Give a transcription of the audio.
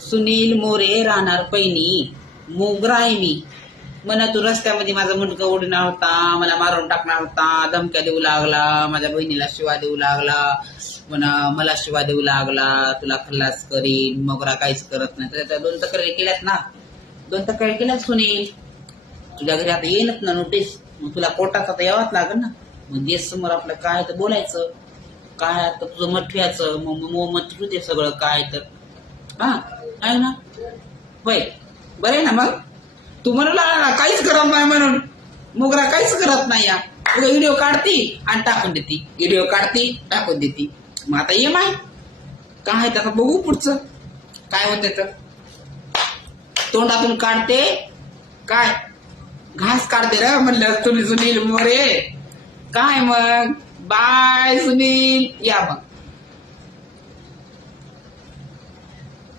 सुनील मोरे राहणार पैनी, मोगरा आहे मी. म्हणा तू रस्त्यामध्ये माझा मुंडका उडणार होता, मला मारून टाकणार होता, धमक्या देऊ लागला, माझ्या बहिणीला शिवा देऊ लागला, म्हणा मला शिवा देऊ लागला, तुला खल्लास करीन. मोगरा काहीच करत नाही. त्याच्या 2 तक्रारी केल्यात ना, 2 तक्रारी केल्यात सुनील. तुझ्या घरी आता येईलच ना नोटीस, मग तुला कोर्टात आता यावंच लागेल ना. मग देश समोर आपलं काय तर बोलायचं, काय आता तुझं मठ्याचं मत तुझे सगळं काय तर हा आहे ना. होय बरं आहे ना. मग तू म्हणला काहीच करत नाही म्हणून, मोगरा काहीच करत नाही. या व्हिडिओ काढती आणि टाकून देते, व्हिडिओ काढती टाकून देते. मग आता ये माय काय आता बघू पुढचं काय होतं. तर तोंडातून काढते काय घास काढते रे म्हणलं तुम्ही सुनील मोरे. काय मग बाय सुनील, या मग.